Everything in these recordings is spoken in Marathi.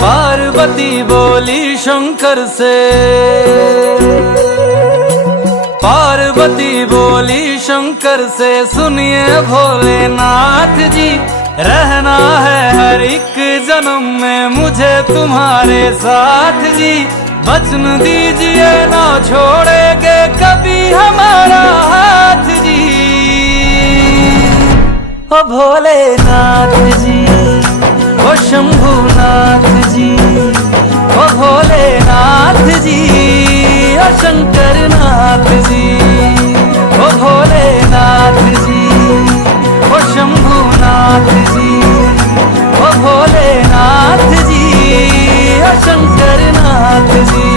पार्वती बोली शंकर से, पार्वती बोली शंकर से, सुनिए भोलेनाथ जी, रहना है हर एक जन्म में मुझे तुम्हारे साथ जी। वचन दीजिए ना छोड़ेंगे कभी हमारा हाथ जी। ओ भोलेनाथ जी, ओ शंभुनाथ जी, ओ भोलेनाथ जी, ओ शंकरनाथ जी, ओ भोलेनाथ जी, ओ शंभुनाथ जी, ओ भोलेनाथ जी, ओ शंकरनाथ जी।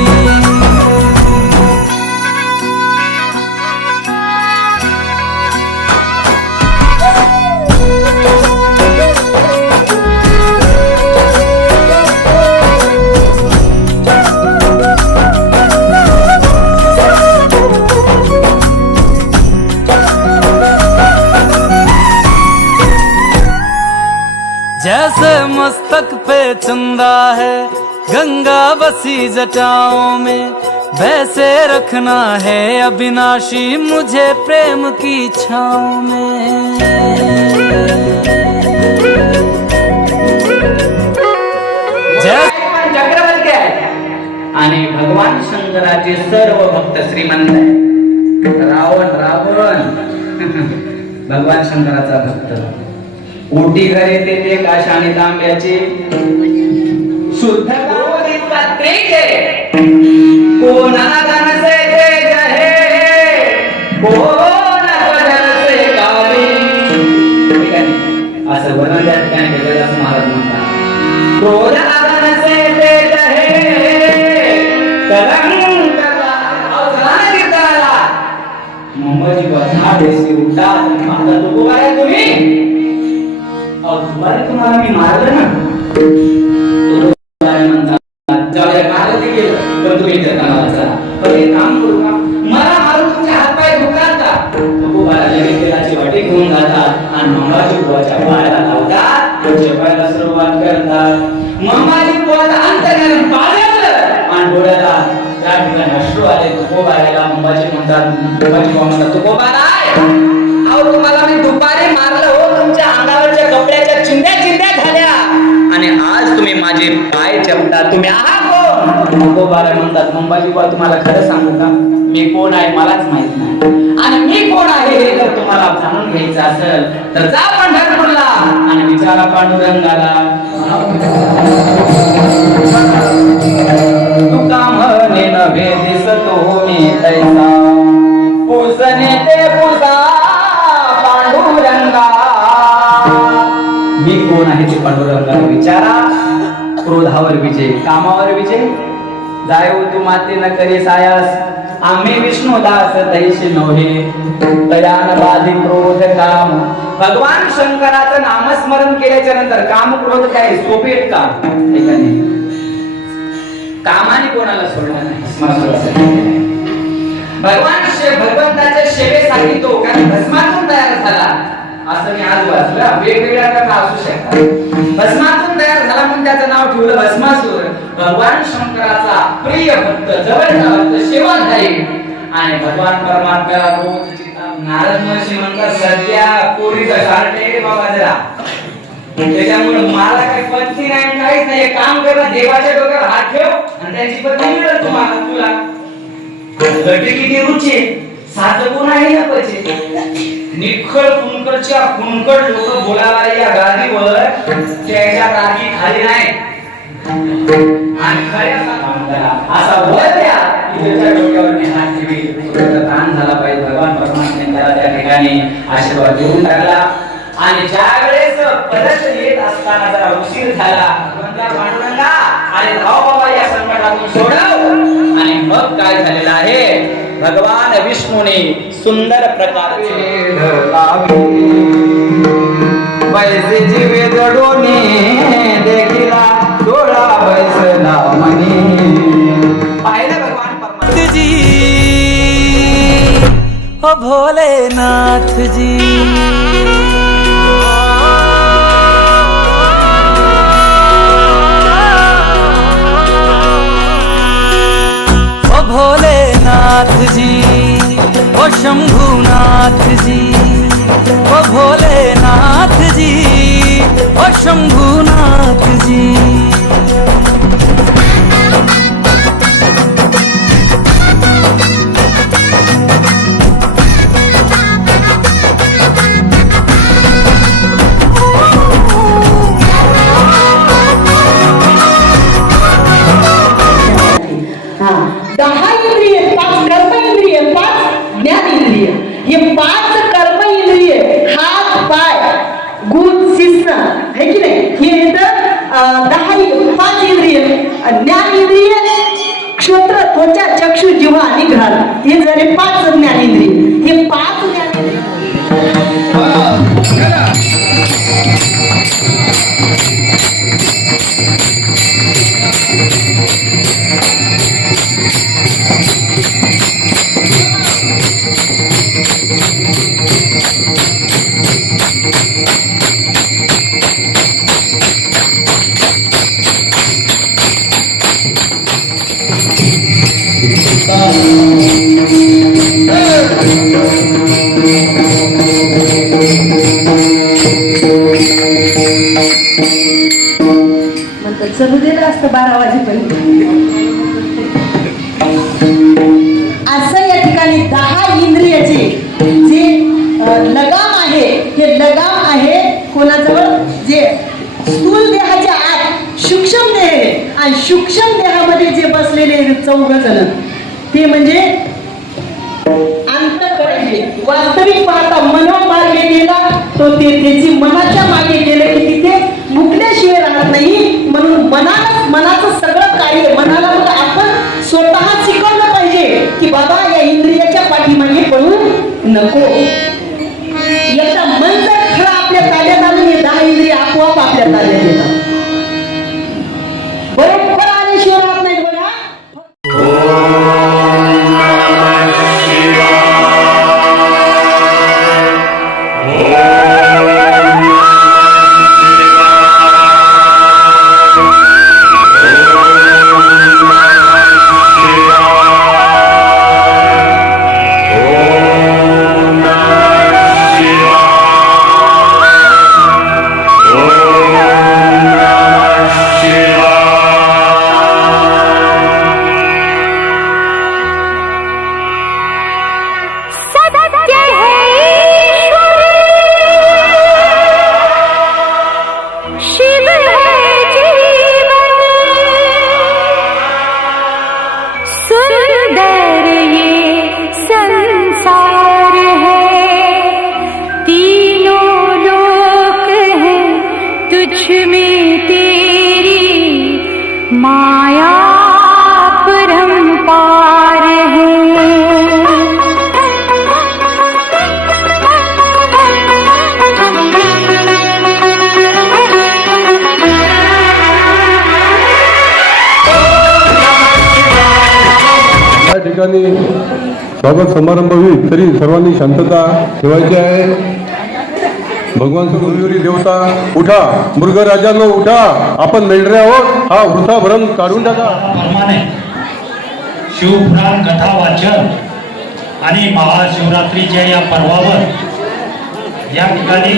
जैसे मस्तक पे चंदा है गंगा बसी जटाओं में, वैसे रखना है अविनाशी मुझे प्रेम की छाँव में। चक्रवर्ती आहे आणि भगवान शंकराचे सर्व भक्त श्रीमंत आहे। रावण भगवान शंकराचा भक्त। ओटी घरे तेथे काश आणि तांब्याचे शुद्ध कोणाला धनसे तेज हे, कोणा धनसे कावे, असं बनवल्यात काय केलेलं असं महाराज म्हणतात। क्रोधाला धनसे तेज हे, कलंकला अवधान कीर्तनाला मुंबईची बधा देशी उठा आता तो काय तुम्ही तुम्हाला तुम्हाला मी मारलं ना, म्हणतात जाऊया मारलं गेलं पण तुम्ही इथे कामाला चला, पण एक काम करू का मला मारून तुमचे हातपाय दुखतात का, नको बाळाला तेलाची वाटी घेऊन जातात आणि मंगाची बुवाच्या पायाला लावतात, जेवायला सुरुवात करतात। मंगाची बुवाचा अंतर्गत पाळलं आणि डोळ्याला त्या ठिकाणी अश्रू आले, तुको बाळाला मंगाची म्हणतात, मंगाची बुवा म्हणतात तुको बाळा अहो तुम्हाला मी दुपारी मारलं हो, तुमच्या अंगावरच्या कपड्याच्या चिंध्या झाल्या आणि आज तुम्ही माझे पाय जपता, तुम्ही आहात कोण? नको बाळा म्हणतात मुंबाजी बुवा तुम्हाला खरं सांगू का मी कोण आहे मलाच माहित नाही, आणि मी कोण आहे हे जर तुम्हाला जाणून घ्यायचं असेल तर जा पंढरपूरला आणि विचारा पांडुरंगाला। तुका म्हणे नव्हे दिसतो मी तैसा पुसने ते पुसा पांडुरंगा. मी कोण आहे ते पांडुरंगाला विचारा. क्रोधावर विजय, कामावर विजय. जाय हो तू माते न करे सायास, आम्ही विष्णुदास तैसे नव्हे. तयान बाधी क्रोध काम. भगवान शंकराचं नामस्मरण केल्याच्या नंतर काम क्रोध काय सोपे आहेत का? कामाने कोणाला सोडणार नाही. भगवंताच्या सेवेसाठी तो कारण भस्मातून तयार झाला असं मी आज वाचलं. वेगवेगळ्या कथा असू शकतात. भस्मातून तयार झाला म्हणून त्याचं नाव ठेवलं भस्मासूर. भगवान शंकराचा प्रिय भक्त, जवळचा भक्त, सेवाधारी. आणि भगवान परमात्म्याला रोज नारद महर्षी म्हणतात सध्या पोरीचा शार्ट आहे बाबा जरा, त्याच्यामुळे मला काही पत्नी नाही काहीच नाही. काम करणं, देवाच्या डोक्यावर हात ठेव आणि त्याची पत्नी मिळेल तुम्हाला. तुला गटी किती रुची साधकून आहे ना पचे. निखळ कुणकडच्या कुणकड लोक बोलायला या गादीवर त्याच्या गादी खाली नाही. आणि खऱ्या असा बोलल्या की त्याच्या डोक्यावर हात ठेवी. ताण झाला पाहिजे. भगवान परमात्म्याने त्याला त्या ठिकाणी आशीर्वाद देऊन टाकला. आणि ज्या वेळेस परत येत असताना जरा उशीर झाला, म्हणता पांडुरंगा आणि धाव बाबा या संकटातून सोडव. आणि मग काय झालेलं आहे, भगवान विष्णूने सुंदर प्रकारचे वैसे जीवे जडोनी देखिला डोळा बैसला मनी. पाहिलं भगवान परमात्मा जी ओ भोलेनाथ जी. भोलेनाथ जी ओ शंभुनाथ जी, ओ भोलेनाथ जी ओ शंभुनाथ जी. हे 5 कर्म इंद्रिय, हात पाय गुण शिस्त है की नाही, हे येतं 5 इंद्रिय. ज्ञान इंद्रिय क्षेत्र त्वचा चक्षु जिव्हा आणि घ्राण, हे झाले 5 ज्ञान इंद्रिय. हे 5 ज्ञान इंद्रिय चलू दिलं असतं 12 वाजेपर्यंत. असं या ठिकाणी 10 इंद्रियाचे जे लगाम आहे, हे लगाम आहे कोणाजवळ, जे स्थूल देहाच्या आत सूक्ष्म देह आहे. आणि सूक्ष्म देहामध्ये जे बसलेले 14 जण, ते म्हणजे अंतःकरणाचे. वास्तविक पाहता मनोमार्गे गेला तो ते त्याची मनाच्या मागे गेले की तिथे मुकल्याशिवाय राहत नाही. म्हणून मनाचं सगळं कार्य मनाला आपण स्वतः शिकवलं पाहिजे की बाबा या इंद्रियाच्या पाठीमागे पडू नको. एकदा मन जर खरं आपल्या ताब्यात आलं, हे 10 इंद्रिय आपोआप आपल्या ताब्यात येतात. बरोबर आल्याशिवाय राहत नाही. बघा Oh ठिकाणी स्वागत समारंभ होईल तरी सर्वांनी शांतता ठेवायची आहे. भगवान गुरुरी देवता उठा, मृगराजांनो उठा, आपण मेंढरे आहोत, हा वृथा भ्रम काढून टाका. प्रमाणे शिवपुराण कथा वाचन आणि महाशिवरात्रीच्या या पर्वावर या ठिकाणी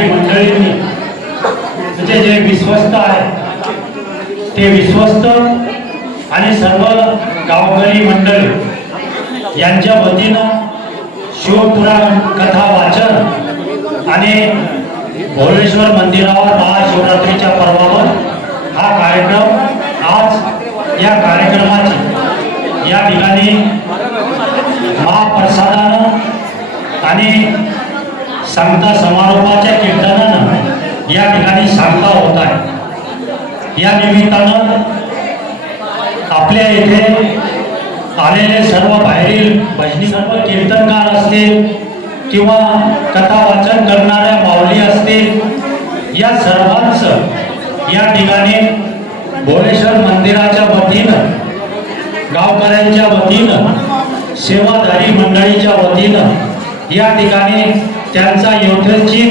मंडळींनी म्हणजे जे विश्वस्त आहेत ते विश्वस्त आणि सर्व गावकरी मंडळी यांच्या वतीनं शिवपुराण कथा वाचन आणि भोलेश्वर मंदिरावर महाशिवरात्रीच्या पर्वावर हा कार्यक्रम आज या कार्यक्रमाची या ठिकाणी महाप्रसादानं आणि सांगता समारोपाच्या कीर्तनानं या ठिकाणी सांगता होत आहे. या निमित्तानं आपल्या इथे आलेले सर्व बाहेरील भजनी सर्व कीर्तनकार असतील किंवा कथा वाचन करणाऱ्या माऊली असतील या सर्वांचं या ठिकाणी भोलेश्वर मंदिराच्या वतीनं गावकऱ्यांच्या वतीनं सेवाधारी मंडळीच्या वतीनं या ठिकाणी त्यांचा यथोचित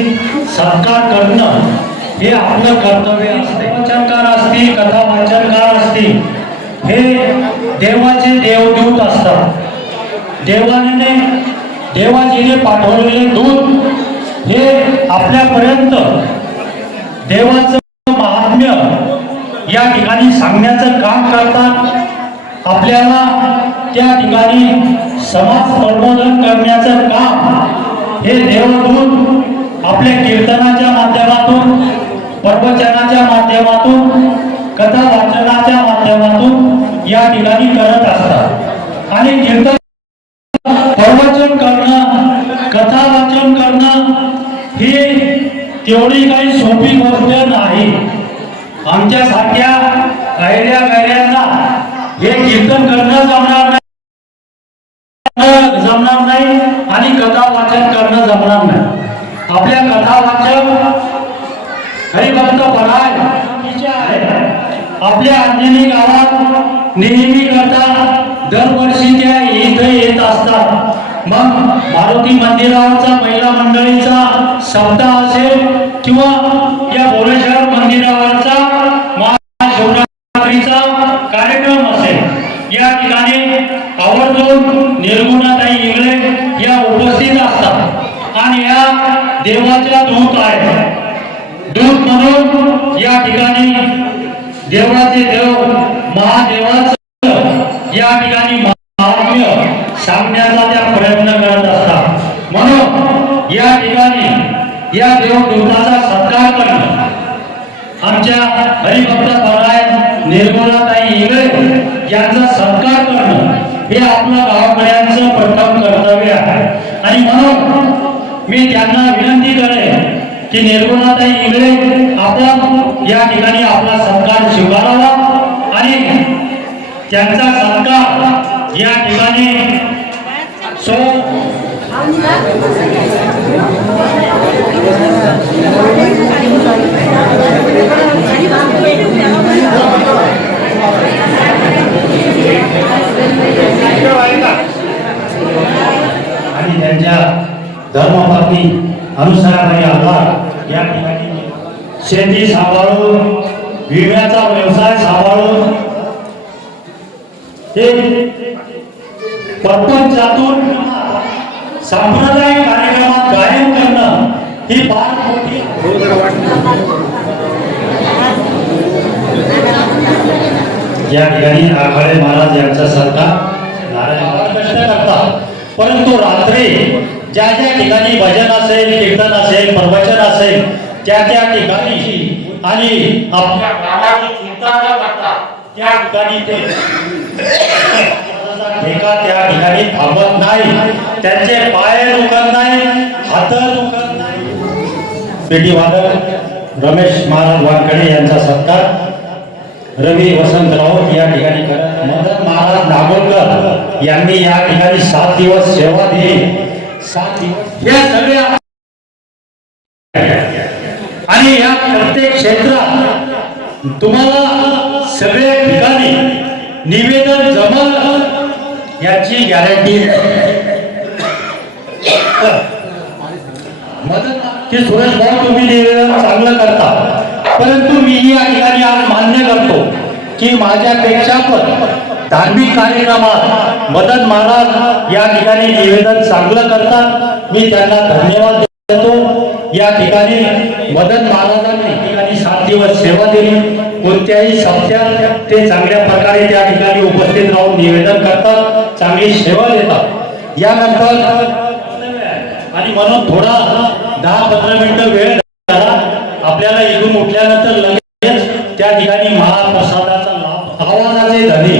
सत्कार करणं हे आपलं कर्तव्य असते. वचनकार असतील कथा वाचनकार असतील हे देवाचे देवदूत असतात. देवाजीने पाठवलेले दूत हे आपल्यापर्यंत देवाचं महात्म्य या ठिकाणी सांगण्याचं काम करतात. आपल्याला त्या ठिकाणी समाज प्रबोधन करण्याचं काम हे देवदूत आपल्या कीर्तनाच्या माध्यमातून, प्रवचनाच्या माध्यमातून, कथा वाचनाच्या माध्यमातून या ठिकाणी करत असतात. आणि कीर्तन प्रवचन करणं, कथा वाचन करणं ही तेवढी काही सोपी गोष्ट नाही. आमच्यासारख्या गैऱ्यांना हे कीर्तन करणं जमणार नाही आणि कथा वाचन करणं जमणार नाही. आपल्या कथा वाचन हरिभक्त पराय आपल्या अंजनी गावात नेहमी करता दरवर्षी त्या इथे येत असतात. मग मारुती मंदिरावरचा महिला मंडळीचा सप्ताह असेल किंवा या भोलेश्वर मंदिरावरचा महाशिवरात्रीचा कार्यक्रम असेल, या ठिकाणी आवर्जून निर्गुणाताई इंगळे या उपस्थित असतात आणि या देवाच्या दूत आहेत. दूत म्हणून या ठिकाणी देवाचे देव महादेवाचं या ठिकाणी महात्म्य सांगण्याचा त्या प्रयत्न करत असतात. म्हणून या ठिकाणी या देवदूताचा सत्कार करणं, आमच्या हरिभक्त पराय निर्गुणाताई इंगळे यांचा सत्कार करणं हे आपल्या गावकऱ्यांचं प्रथम कर्तव्य आहे. आणि म्हणून मी त्यांना विनंती करेन की निर्गुणाताई इंगळे आपण या ठिकाणी आपला सत्कार स्वीकारावा आणि त्यांचा सत्कार या ठिकाणी आणि त्यांच्या धर्मपत्नी अनुसराबाई आव्हाड या ठिकाणी शेती सांभाळून, विम्याचा व्यवसाय सांभाळून हे प्रपंचातून सांप्रदायिक कार्यक्रमात गायन करणं ही फार मोठी या ठिकाणी आखाडे महाराज यांचा सत्कार नारायण कष्ट करतात. परंतु रात्री ज्या ज्या ठिकाणी भजन असेल, कीर्तन असेल, प्रवचन असेल त्या ठिकाणी आणि आपल्या गावाची चिंता न करता त्या ठिकाणी ते ठेका त्या ठिकाणी थांबत नाही, त्यांचे पाय दुखत नाही, हात दुखत नाही. पेटी वादक रमेश महाराज वानखडे यांचा सत्कार रवी वसंत राऊत या ठिकाणी करत, मदन महाराज नागोलकर यांनी या ठिकाणी 7 दिवस सेवा दिली. 7 दिवस या सगळ्या आणि या प्रत्येक क्षेत्रात तुम्हाला सगळ्या ठिकाणी निवेदन जमल याची गॅरंटी मदत की सुरेश भाऊ तुम्ही निवेदन चांगलं करता, परंतु मी या ठिकाणी आज मान्य करतो की माझ्यापेक्षा पण धार्मिक कार्यक्रमात मदन महाराज या ठिकाणी निवेदन चांगलं करतात. मी त्यांना धन्यवाद देतो. या ठिकाणी मदन महाराजांनी ठिकाणी 7 दिवस सेवा दिली. कोणत्याही सप्त्यात ते चांगल्या प्रकारे त्या ठिकाणी उपस्थित राहून निवेदन करतात, चांगली सेवा देतात. यानंतर आणि म्हणून थोडा 10-15 मिनिटं वेळ झाला. आपल्याला इथून उठल्यानंतर लगेच त्या ठिकाणी महाप्रसादाचा लाभ आवाजाचे धनी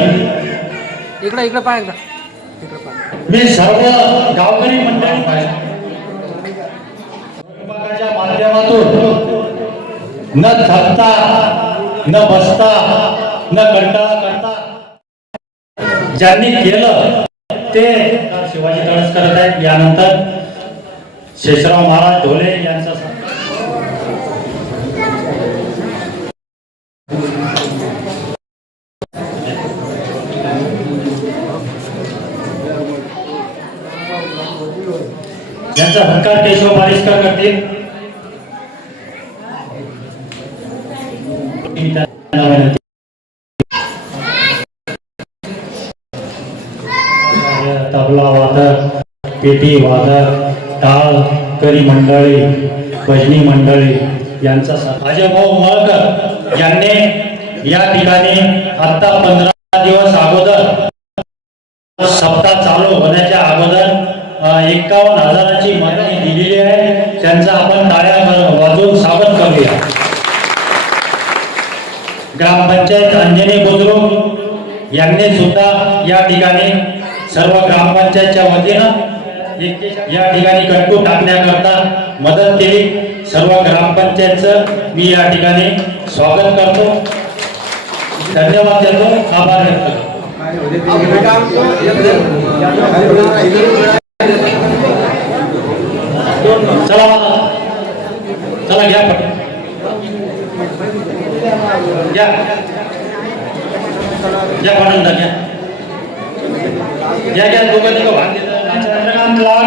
इकडे पाय एकदा मी सर्व गावकरी मंडळी विभागाच्या माध्यमातून न थकता न बसता न कंटाळा करता ज्यांनी केलं ते शिवाजी तळस करत आहेत. यानंतर शेषराव महाराज ढोले यांचा यांचा सत्कार केशव पारिस्कर करतील. तबला वादक, पेटी वादक, टाळ करी मंडळी, भजनी मंडळी यांचा अजय भाऊ मळकर यांनी या ठिकाणी आता 15 दिवस अगोदर सप्ताह चालू होण्याच्या अगोदर 51,000ची मागणी दिलेली आहे. त्यांचा आपण टाळ्या वाजवून स्वागत करूया. ग्रामपंचायत अंजनी बुजुर्ग यांनी सुद्धा या ठिकाणी सर्व ग्रामपंचायतच्या वतीनं या ठिकाणी गट्टू टाकण्याकरता मदत केली. सर्व ग्रामपंचायतचं मी या ठिकाणी स्वागत करतो, धन्यवाद देतो, आभार व्यक्त करतो. चला चला घ्या घ्या घ्या पडून घ्या घ्या घ्या दोघं तिघं भाग देतात. चंद्रकांत लाड,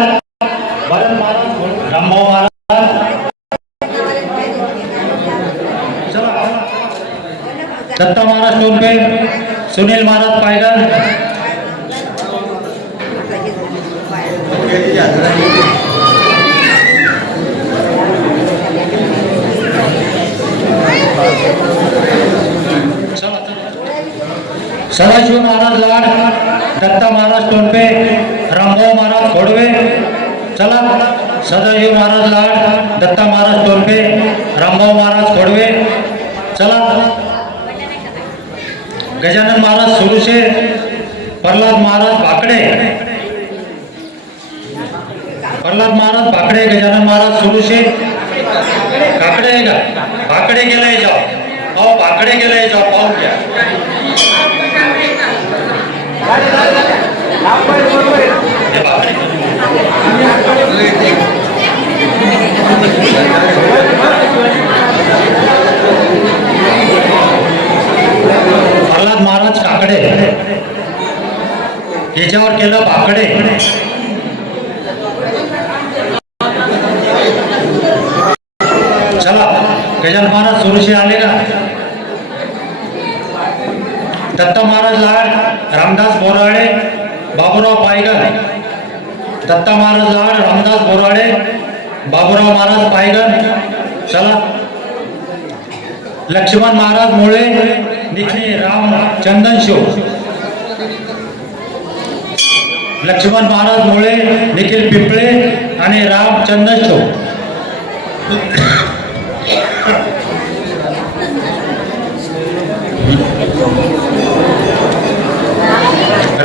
भरत महाराज, रामभाऊ महाराज, चला दत्ता महाराज टोपे, सुनील महाराज पायगर, सदाशिव महाराज लाड, दत्ता महाराज टोपे, रामभाऊ महाराज खोडवे. चला सदाशिव महाराज लाड, दत्ता महाराज टोपे, रामभाऊ महाराज खोडवे. चला गजानन महाराज सुरुशे, प्रल्हाद महाराज भाकडे, प्रल्हाद महाराज भाकडे, गजानन महाराज सुरुशे. काकडे आहे का? भाकडे गेलाय जाओ, अहो भाकडे गेलाय जाओ, पाहून घ्या. प्रल्हाद महाराज काकडे, याच्यावर केलं भाकडे. चला गजानन महाराज सुरुशे आले का? दत्ता महाराज लाड, रामदास बोराडे, बाबूराव पायगर. दत्ता महाराज लाड, रामदास बोराडे, बाबूराव महाराज पायगर. चला लक्ष्मण महाराज मोळे, निखिल राम चंदन शो. लक्ष्मण महाराज मोळे, निखिल पिंपळे आणि राम चंदन शो.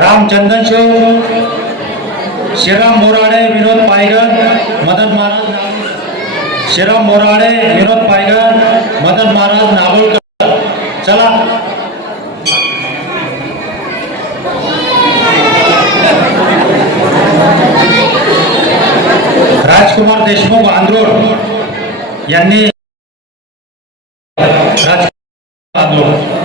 रामचंदन शो, श्रीराम बोराडे, विनोद पायगर, मदन महाराज. श्रीराम बोराडे, विनोद पायगर, मदन महाराज नागोलकर. चला राजकुमार देशमुख आंध्रोड यांनी मंजूर.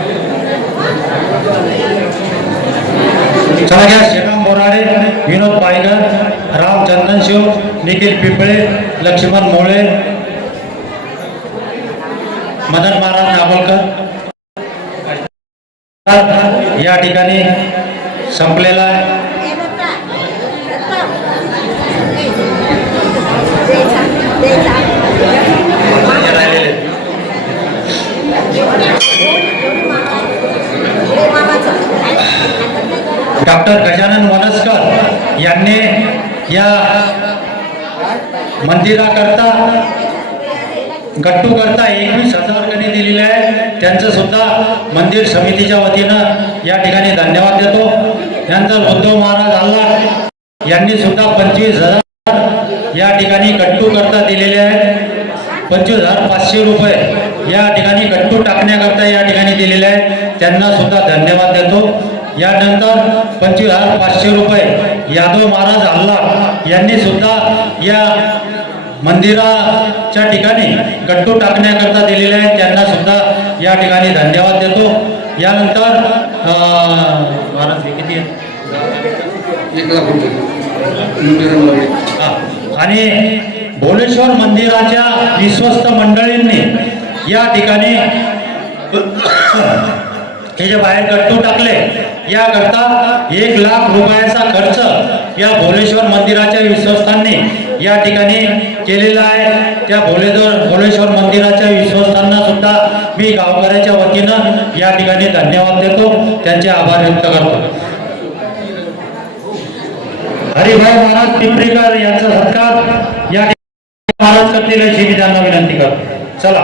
चला घ्या. श्रीराम बोराडे, विनोद पायगर, राम चंदनशिव, निखिल पिंपळे, लक्ष्मण मोळे, मदन महाराज नागोलकर या ठिकाणी संपलेला आहे. डॉक्टर गजानन वनस्कर यांनी या मंदिराकरता गट्टू करता 21,000 कधी दिलेले आहे. त्यांचं सुद्धा मंदिर समितीच्या वतीनं या ठिकाणी धन्यवाद देतो. त्यानंतर उद्धव महाराज आल्हाट यांनी सुद्धा 25,000 या ठिकाणी गट्टू करता दिलेले आहेत. 25,500 रुपये या ठिकाणी गट्टू टाकण्याकरता या ठिकाणी दिलेले आहेत. त्यांना सुद्धा धन्यवाद देतो. यानंतर 25,500 रुपये यादव महाराज आल्हाट यांनी सुद्धा या मंदिराच्या ठिकाणी गट्टू टाकण्याकरता दिलेले आहेत. त्यांना सुद्धा या ठिकाणी धन्यवाद देतो. यानंतर महाराज किती आहे? आणि भोलेश्वर मंदिराच्या विश्वस्त मंडळींनी या ठिकाणी हे जे बाहेर गट्टू टाकले याकरता 1 लाख रुपयाचा खर्च या भोलेश्वर मंदिराच्या विश्वस्तांनी या ठिकाणी केलेला आहे. त्या भोलेश्वर मंदिराच्या विश्वस्तांना सुद्धा मी गावकऱ्याच्या वतीनं या ठिकाणी धन्यवाद देतो. त्यांचे आभार व्यक्त करतो. हरिभाऊ महाराज पिंपरीकर यांचा सत्कार या ठिकाणी महाराज करतील अशी मी त्यांना विनंती करतो. चला.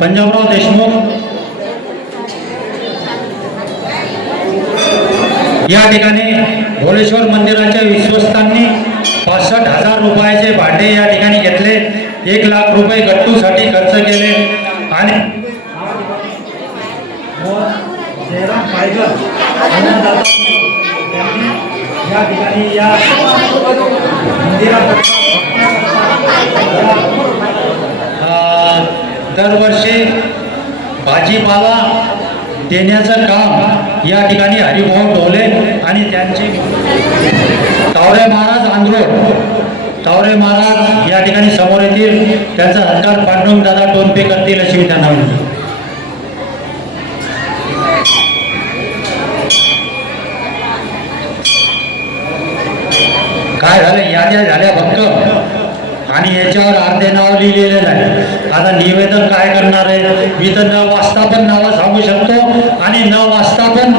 पंजाबराव देशमुख या ठिकाणी भोलेश्वर मंदिराच्या विश्वस्तांनी 65,000 रुपयाचे भाडे या ठिकाणी घेतले. 1 लाख रुपये गट्टूसाठी खर्च केले आणि या ठिकाणी या दरवर्षी भाजीपाला देण्याचं काम या ठिकाणी हरिभाऊ ढोले आणि त्यांचे तावरे महाराज तावरे महाराज या ठिकाणी समोर येतील. त्यांचा सत्कार पांडुरंग दादा टोनपे करतील अशी मी त्यांना विनंती. काय झालं? याद्या झाल्या भक्कम आणि याच्यावर अर्धे नाव लिहिलेले नाही. आता निवेदन काय करणार आहे? मी तर न वाचता पण नावं सांगू शकतो आणि न वाचता पण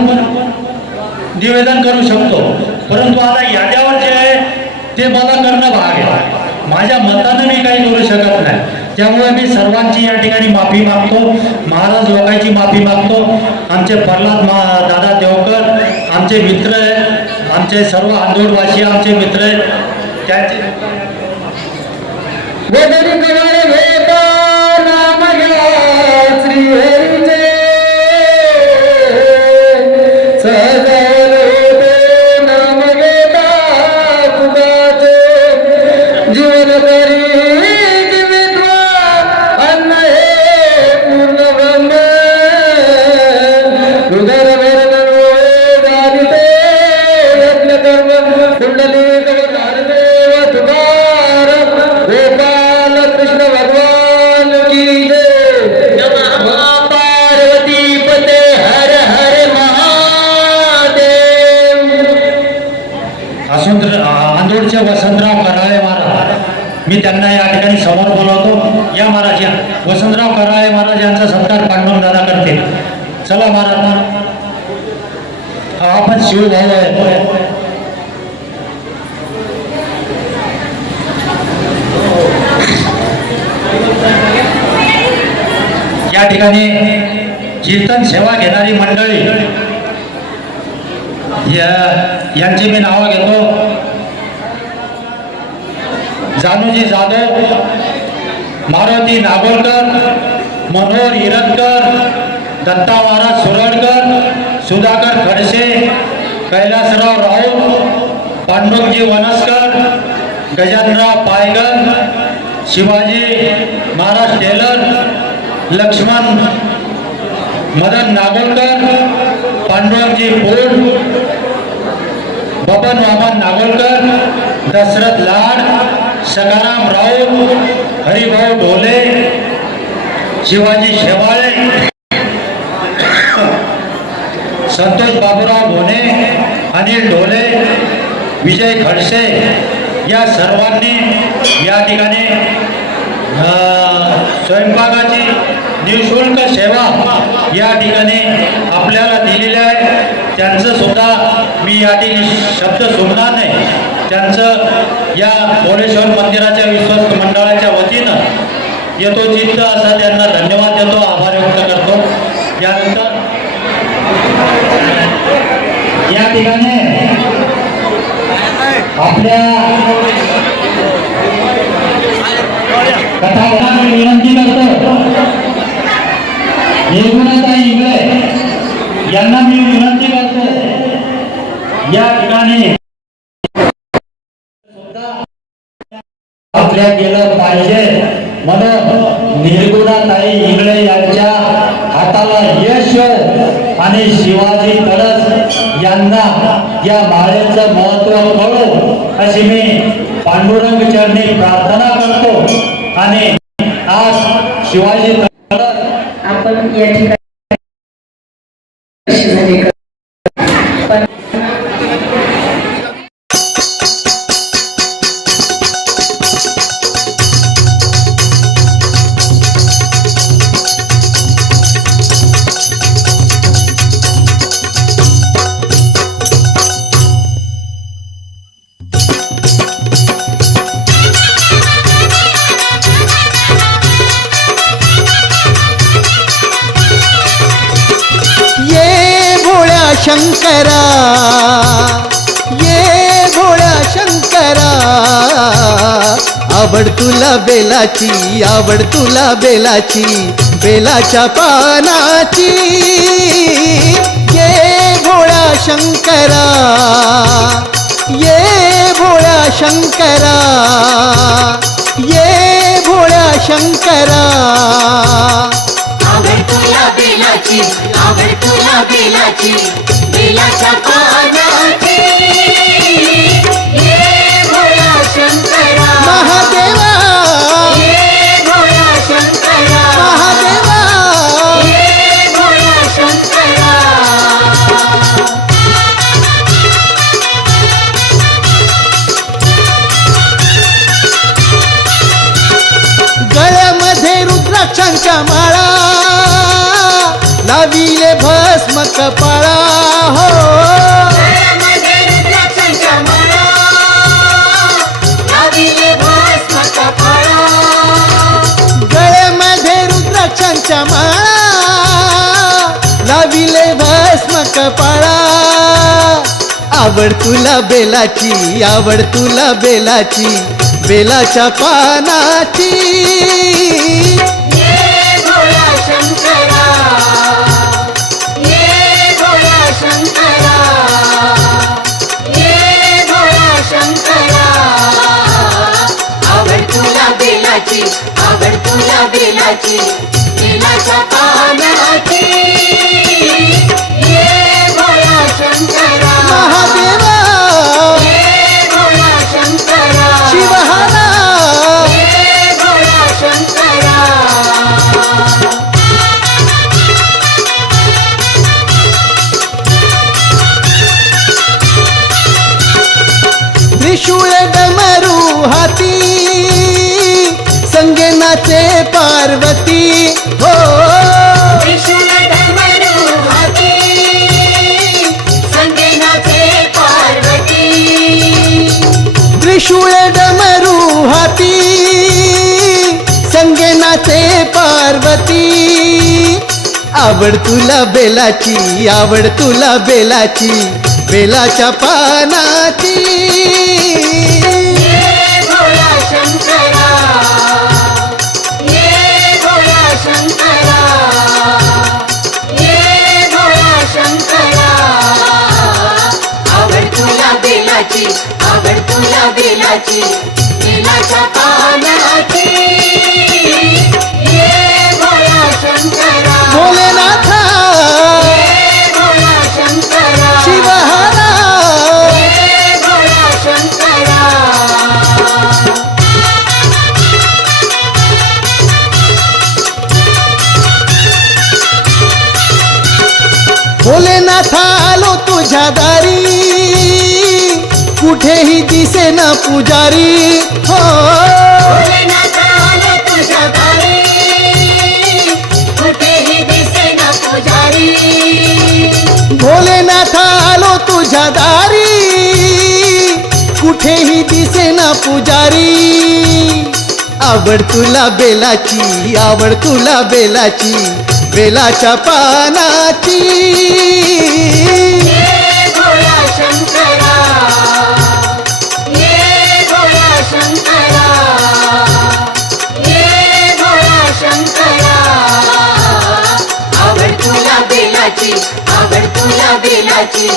निवेदन करू शकतो. परंतु आता याद्यावर जे आहे ते मला करणं भाग आहे. माझ्या मतानं मी काही करू शकत नाही. त्यामुळे मी सर्वांची या ठिकाणी माफी मागतो. महाराज लोकांची माफी मागतो. आमचे प्रल्हाद दादा देवकर आमचे मित्र आहेत. आमचे सर्व आंदोलवासी आमचे मित्र आहेत. त्यांचे नाम घ्या श्री हरीचे नाम घेता तुझाचे जीवन करी जीवित्वा अन्न हे पूर्ण ब्रह्म हृदय यज्ञ कर्म कुंडली देव तुकार गोपाल कृष्ण भगवान की जय. पार्वती पते हर हर महादेव. आंदोळचे वसंतराव कराळे महाराज मी त्यांना या ठिकाणी समोर बोलवतो. या महाराज या वसंतराव कराळे महाराज यांचा सत्कार पांडुरंग दादा करते. चला महाराज. आपण शिवभाऊ आहे. या ठिकाणी कीर्तन सेवा घेणारी मंडळी यांची मी नावं घेतो. जानूजी जाधव, मारुती नागोलकर, मनोहर हिरतकर, दत्ता महाराज सुरडकर, सुधाकर खडसे, कैलासराव राऊत, पांडुरंगजी वनस्कर, गजानराव पायगल, शिवाजी महाराज टेलर, लक्ष्मण मदन नागोलकर, पांडुरंगजी पोळ, बबन वामन नागोलकर, दशरथ लाड, सकाराम राव, हरिभाऊ ढोले, शिवाजी शेवाळे, संतोष बाबूराव भोने, अनिल ढोले, विजय खडसे या सर्वांनी या ठिकाणी स्वयंपाकाची निःशुल्क सेवा या ठिकाणी आपल्याला दिलेली आहे. त्यांचं सुद्धा मी या ठिकाणी शब्द सोडणार नाही. त्यांचं या भोलेश्वर मंदिराच्या विश्वस्त मंडळाच्या वतीनं यथोचित असा त्यांना धन्यवाद देतो, आभार व्यक्त करतो. यानंतर या ठिकाणी आपल्या कथाकारांना विनंती करतो, निर्गुणाताई इंगळे यांना मी विनंती करतो या ठिकाणी आपल्या केलं पाहिजे म्हणून निर्गुणाताई इंगळे यांच्या हाताला यश आणि शिवाजी कळस यांना या माळेचं महत्व कळो अशी मी पांडुरंग चरणी प्रार्थना करतो. आणि आज शिवाजी कळस आपण या ठिकाणी शंकरा ये भोळ्या शंकरा, आवड तुला बेलाची, आवड तुला बेलाची, बेलाच्या पानाची. ये भोळ्या शंकरा, ये भोळ्या शंकरा, ये भोळ्या शंकरा. आवड तुला बेलाची, आवड तुला बेलाची, बेलाच्या पानाची. ये भोळा शंकरा महादेवा, ये भोळा शंकरा महादेवा, ये भोळा शंकरा. गळ्यामध्ये रुद्राक्षांच्या माळा, लाविले भस्म कपाळा. हो गळ्यामध्ये रुद्राक्षांच्या माळा, लाविले भस्म कपाळा. गळ्यामध्ये रुद्राक्षांच्या माळा, लाविले भस्म कपाळा. आवड तुला बेलाची, आवड तुला बेलाची, बेलाच्या पानाची. ये भोळा शंकरा, ये भोळा शंकरा, ये भोळा शंकरा. आवड तुला बेलाची, आवड तुला बेलाची, बेलाच्या पानाची. ये भोळा शंकरा महादेवा, ये भोळा शंकरा शिवहारा, ये भोळा शंकरा. त्रिशूळ डमरू हाती, संगे नाचे पार्वती. हो त्रिशूळ डमरू हाती, संगे नाचे पार्वती. त्रिशूळ डमरू हाती, संगे नाचे पार्वती. आवड तुला बेलाची, आवड तुला बेलाची, बेलाच्या पानाची. ये भोळा शंकरा, ये भोळा शंकरा, ये भोळा शंकरा. आवड तुला बेलाची, बेलाची बेलाच्या पानाची ये भोळा शंकरा भोलेनाथा ये भोळा शंकरा शिवहरा ये भोळा शंकरा भोलेनाथा आलो तुझ्या दारी कुठेही दिसे ना पुजारी हो भोलेनाथा आलो तुझ्या दारी कुठेही दिसेना पुजारी भोलेनाथा आलो तुझ्या दारी कुठेही दिसे ना पुजारी आवड तुला बेलाची आवड तुला बेलाची बेलाच्या पानाची ये भोळा शंकरा ये भोळा शंकरा ये भोळा शंकरा आवड तुला बेलाची आवड तुला बेलाची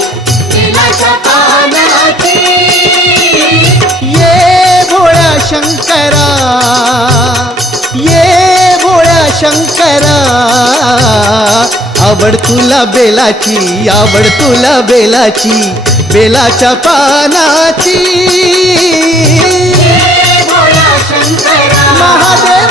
बेलाच्या पानाची ये भोळ्या शंकरा ये भोळ्या शंकरा आवड तुला बेलाची आवड तुला बेलाची बेलाच्या पानाची ये भोळा शंकरा महादेव